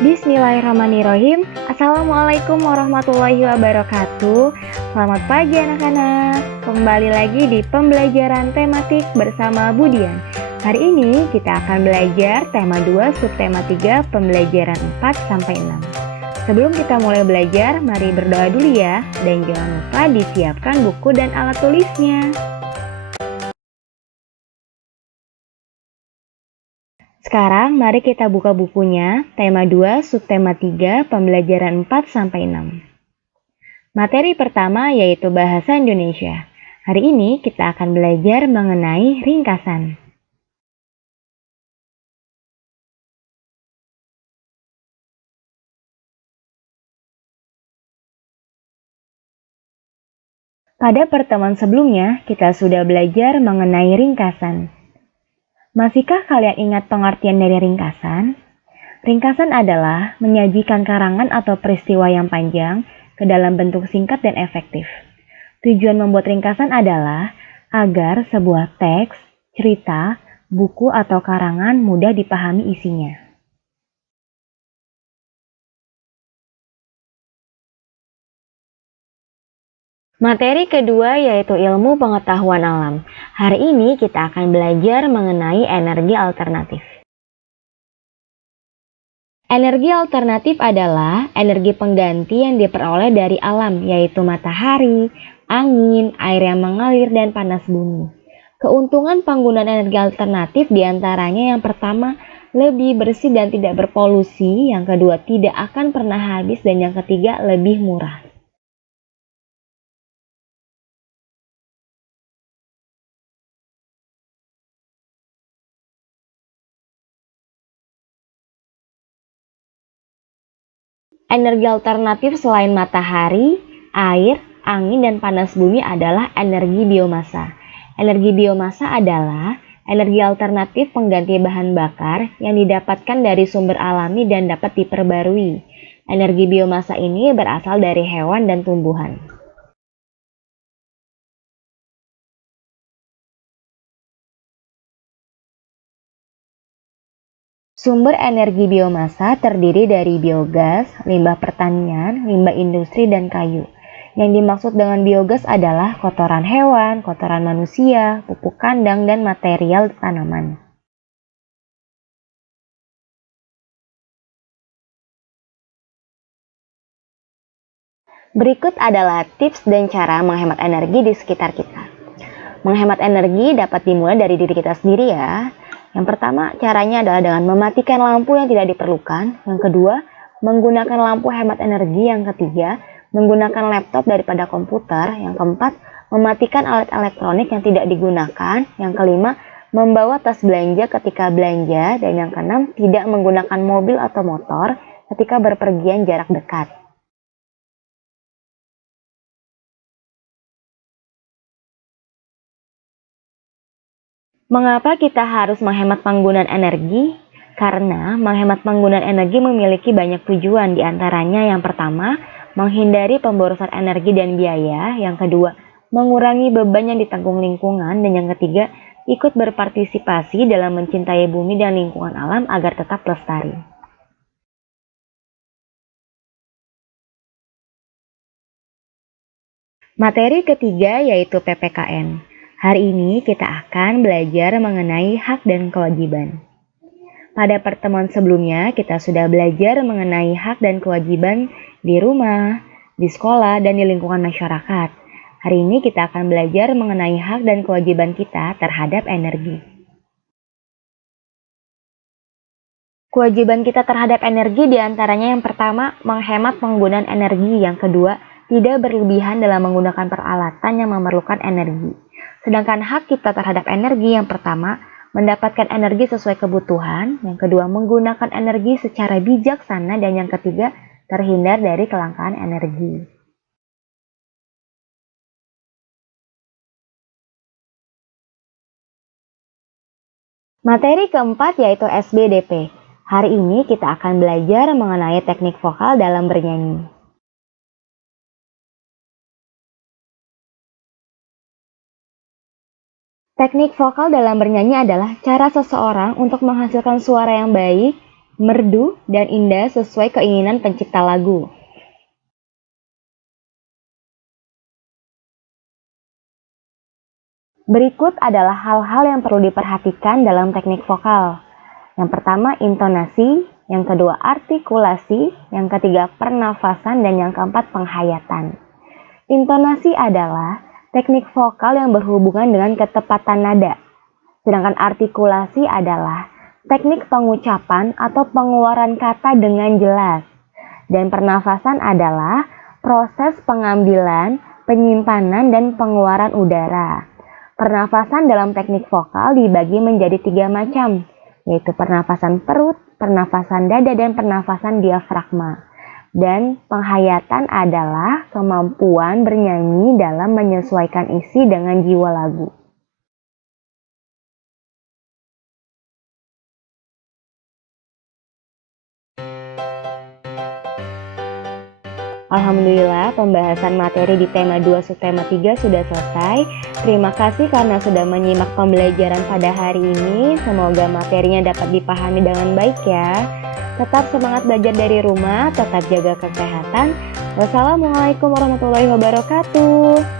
Bismillahirrahmanirrahim. Assalamualaikum warahmatullahi wabarakatuh. Selamat pagi anak-anak. Kembali lagi di pembelajaran tematik bersama Budian. Hari ini kita akan belajar tema 2 subtema 3 pembelajaran 4 sampai 6. Sebelum kita mulai belajar, mari berdoa dulu ya. Dan jangan lupa disiapkan buku dan alat tulisnya. Sekarang mari kita buka bukunya, tema 2, subtema 3, pembelajaran 4 sampai 6. Materi pertama yaitu Bahasa Indonesia. Hari ini kita akan belajar mengenai ringkasan. Pada pertemuan sebelumnya, kita sudah belajar mengenai ringkasan. Masihkah kalian ingat pengertian dari ringkasan? Ringkasan adalah menyajikan karangan atau peristiwa yang panjang ke dalam bentuk singkat dan efektif. Tujuan membuat ringkasan adalah agar sebuah teks, cerita, buku atau karangan mudah dipahami isinya. Materi kedua yaitu ilmu pengetahuan alam. Hari ini kita akan belajar mengenai energi alternatif. Energi alternatif adalah energi pengganti yang diperoleh dari alam, yaitu matahari, angin, air yang mengalir, dan panas bumi. Keuntungan penggunaan energi alternatif diantaranya yang pertama, lebih bersih dan tidak berpolusi, yang kedua, tidak akan pernah habis, dan yang ketiga, lebih murah. Energi alternatif selain matahari, air, angin, dan panas bumi adalah energi biomasa. Energi biomasa adalah energi alternatif pengganti bahan bakar yang didapatkan dari sumber alami dan dapat diperbarui. Energi biomasa ini berasal dari hewan dan tumbuhan. Sumber energi biomasa terdiri dari biogas, limbah pertanian, limbah industri, dan kayu. Yang dimaksud dengan biogas adalah kotoran hewan, kotoran manusia, pupuk kandang, dan material tanaman. Berikut adalah tips dan cara menghemat energi di sekitar kita. Menghemat energi dapat dimulai dari diri kita sendiri ya. Yang pertama, caranya adalah dengan mematikan lampu yang tidak diperlukan. Yang kedua, menggunakan lampu hemat energi. Yang ketiga, menggunakan laptop daripada komputer. Yang keempat, mematikan alat elektronik yang tidak digunakan. Yang kelima, membawa tas belanja ketika belanja. Dan yang keenam, tidak menggunakan mobil atau motor ketika berpergian jarak dekat. Mengapa kita harus menghemat penggunaan energi? Karena menghemat penggunaan energi memiliki banyak tujuan, diantaranya yang pertama, menghindari pemborosan energi dan biaya, yang kedua, mengurangi beban yang ditanggung lingkungan, dan yang ketiga, ikut berpartisipasi dalam mencintai bumi dan lingkungan alam agar tetap lestari. Materi ketiga yaitu PPKN. Hari ini kita akan belajar mengenai hak dan kewajiban. Pada pertemuan sebelumnya, kita sudah belajar mengenai hak dan kewajiban di rumah, di sekolah, dan di lingkungan masyarakat. Hari ini kita akan belajar mengenai hak dan kewajiban kita terhadap energi. Kewajiban kita terhadap energi diantaranya yang pertama, menghemat penggunaan energi. Yang kedua, tidak berlebihan dalam menggunakan peralatan yang memerlukan energi. Sedangkan hak kita terhadap energi yang pertama, mendapatkan energi sesuai kebutuhan. Yang kedua, menggunakan energi secara bijaksana. Dan yang ketiga, terhindar dari kelangkaan energi. Materi keempat yaitu SBDP. Hari ini kita akan belajar mengenai teknik vokal dalam bernyanyi. Teknik vokal dalam bernyanyi adalah cara seseorang untuk menghasilkan suara yang baik, merdu, dan indah sesuai keinginan pencipta lagu. Berikut adalah hal-hal yang perlu diperhatikan dalam teknik vokal. Yang pertama, intonasi. Yang kedua, artikulasi. Yang ketiga, pernafasan. Dan yang keempat, penghayatan. Intonasi adalah teknik vokal yang berhubungan dengan ketepatan nada. Sedangkan artikulasi adalah teknik pengucapan atau pengeluaran kata dengan jelas. Dan pernafasan adalah proses pengambilan, penyimpanan, dan pengeluaran udara. Pernafasan dalam teknik vokal dibagi menjadi 3 macam, yaitu pernafasan perut, pernafasan dada, dan pernafasan diafragma. Dan penghayatan adalah kemampuan bernyanyi dalam menyesuaikan isi dengan jiwa lagu. Alhamdulillah, pembahasan materi di tema 2 subtema 3 sudah selesai. Terima kasih karena sudah menyimak pembelajaran pada hari ini. Semoga materinya dapat dipahami dengan baik ya. Tetap semangat belajar dari rumah, tetap jaga kesehatan. Wassalamualaikum warahmatullahi wabarakatuh.